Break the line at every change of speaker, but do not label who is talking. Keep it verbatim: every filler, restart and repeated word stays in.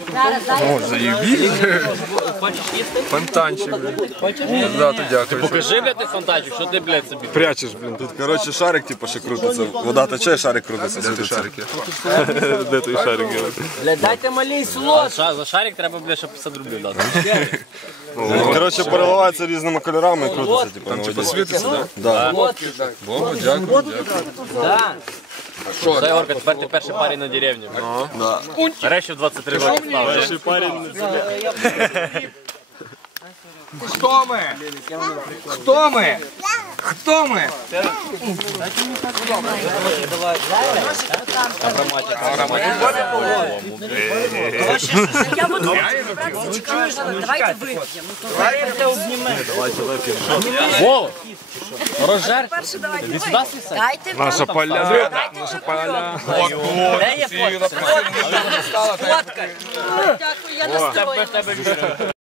О, заєбіть. Фонтанчик, блін. Да, то дякую.
Покажи, блядь, ти фонтанчик, що ти, блядь, собі
Прячеш, блін. Тут, коротше, шарик, типу, ще крутиться. Вода тече, шарик крутиться. Де той шарик є? Де той шарик є?
Блядь, дайте малій слот.
За шарик треба, блядь, щоб п'ятдесят рублів дати.
Коротше, переливається різними кольорами і крутиться, типу, на воді.
Типа світиться, так?
Да.
Богу, дякую, дякую.
Да.
Все, Ігорка, тепер ти перший парень на деревні. Нарешті в двадцять три роки став.
Перший парень.
Хто ми? Хто ми? Хто ми?
Я буду брати, чуєш, давайте вип'ємо.
Давайте обнімемо.
Вова! Розжар?
Перше давайте
Від
вип'ємо.
сюди все?
Дайте
Наша поля, наша поля.
Де є фотка?
фотка. Дякую, я настроєна.